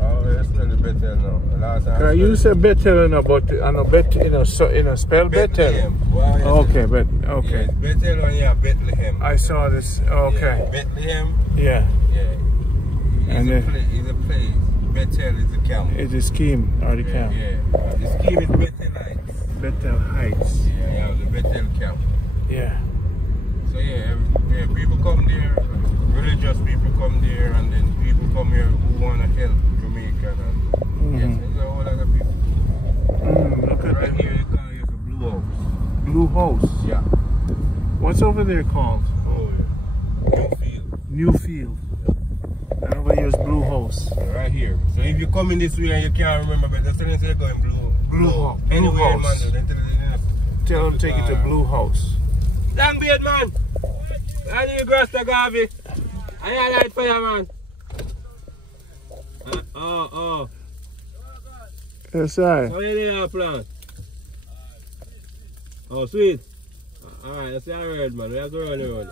Oh, spell it Bethel now. Last time. You said Bethel, but I know Bethel, spell Bethel. Okay, but okay. Yeah, Bethel and yeah, Bethlehem. I saw this. Okay. Yeah, Bethlehem. Yeah. It's a place. Bethel is the camp. It's a scheme or the camp. Yeah. The scheme is Bethel Heights. Bethel Heights. Yeah, the Bethel camp. Yeah. So yeah, people come there, religious people come there, and then Blue House. Yeah. What's over there called? Oh, yeah. Newfield. And over here is Blue House. Right here. So if you come in this way and you can't remember, but that's when you're going Blue House. Anywhere in Mandeville, then tell them take it to Blue House. Long beard, man. I need grass to Garvey. I light fire, man. Yes, sir. How you doing, plant? Oh, sweet. Alright, that's all right, man. We have to run the road.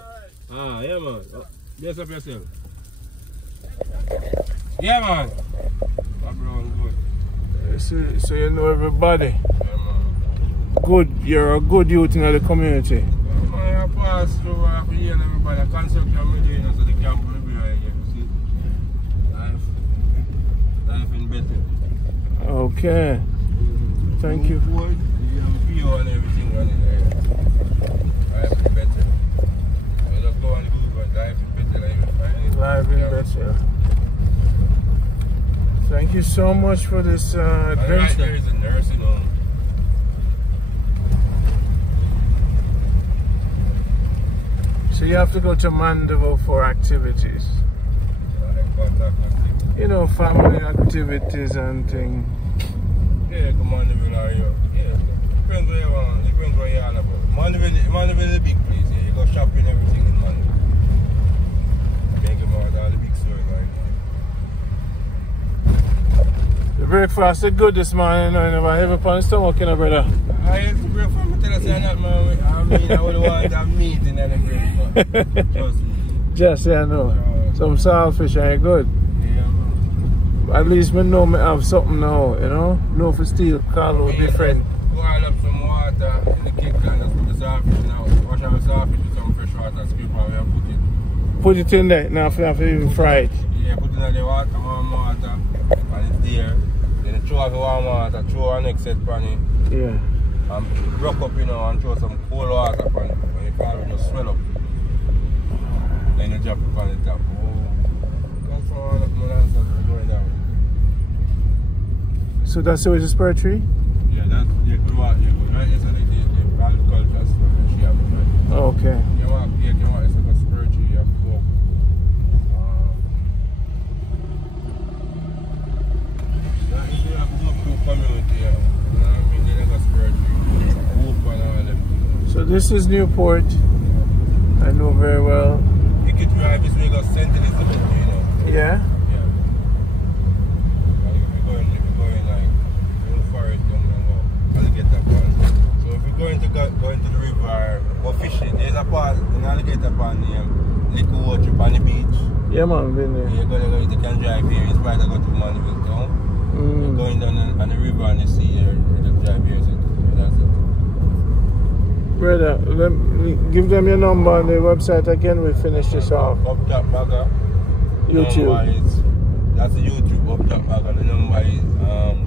Ah, yeah, man. Oh, dress up yourself. Yeah, man. Good. So you know everybody. Yeah, man. Good. You're a good youth in the community. I pass through after year and everybody. Construction we doing, so the camp will be right here. See? Life in better. Okay. Thank you. Board, you have a PO and everything running there. Life is better. I just go on the Google, life is better. Life is better. Thank you so much for this adventure. Right there is a nursing home. So you have to go to Mandeville for activities. You know, family activities and things. Yeah, come on, yeah. Depends where you want, depends what you're all about. Mandeville is a big place, yeah. You go shopping everything in Mandeville. Make them out all the big stores like that. The breakfast is good this morning, you know, never have a pan stomach, you know, brother. I used to breakfast, I tell you that, man. I mean, I would want to have meat in that breakfast. Trust me. Just, yeah, I know. Some saltfish ain't good. Yeah, man. At least me know me have something now, you know? No for steel, call out different. Boil up some water in the kitchen and just put the saltfish now. Wash out the saltfish with some fresh water, scrape out and put it. Put it in there, now for even fry it. Yeah, put it in the water, warm water, and it's there. Then throw out the warm water, throw an next set pan in. Yeah. And broke up, you know, and throw some cold water on it. When the pan will just swell up. Then you drop it on the top. Oh, that's all that my answers are going down. So that's always a spur tree? Yeah, that's good water. Yeah, good. Right, yes, I think the agriculture stuff that she has, right? Oh, okay. You want, it's like a spur tree, you have to go. You have to go through community, yeah. You know what I mean? They like a spur tree. So this is Newport. I know very well. You could drive this way, go St. Elizabeth, you know. Yeah? Yeah. If you're going like, go for it, don't go. Alligator Pond. So if you're going to the river, go fishing, there's a part in Alligator Pond named Little Water on the beach. Yeah, man, been there. You can drive here, in spite of go to Mandeville town. You're going down on the river and the sea, you just drive here, so that's it. Brother, give them your number on the website again. We finish this off. Up Top Bagger. YouTube. That's the YouTube, Up Top Bagger. The number is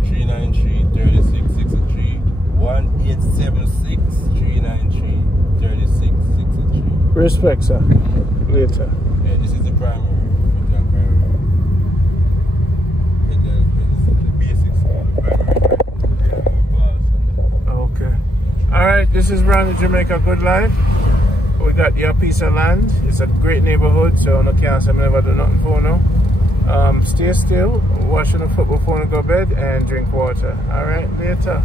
393-3663. 1876-393-3663. Respect, sir. Later. Yeah, this is the primary. The basics of the primary. Okay. Alright, this is Brandon Jamaica Good Life. We got your piece of land. It's a great neighborhood, so no can't say I never do nothing for no. Stay still, wash the foot before you go to bed, and drink water. Alright, later.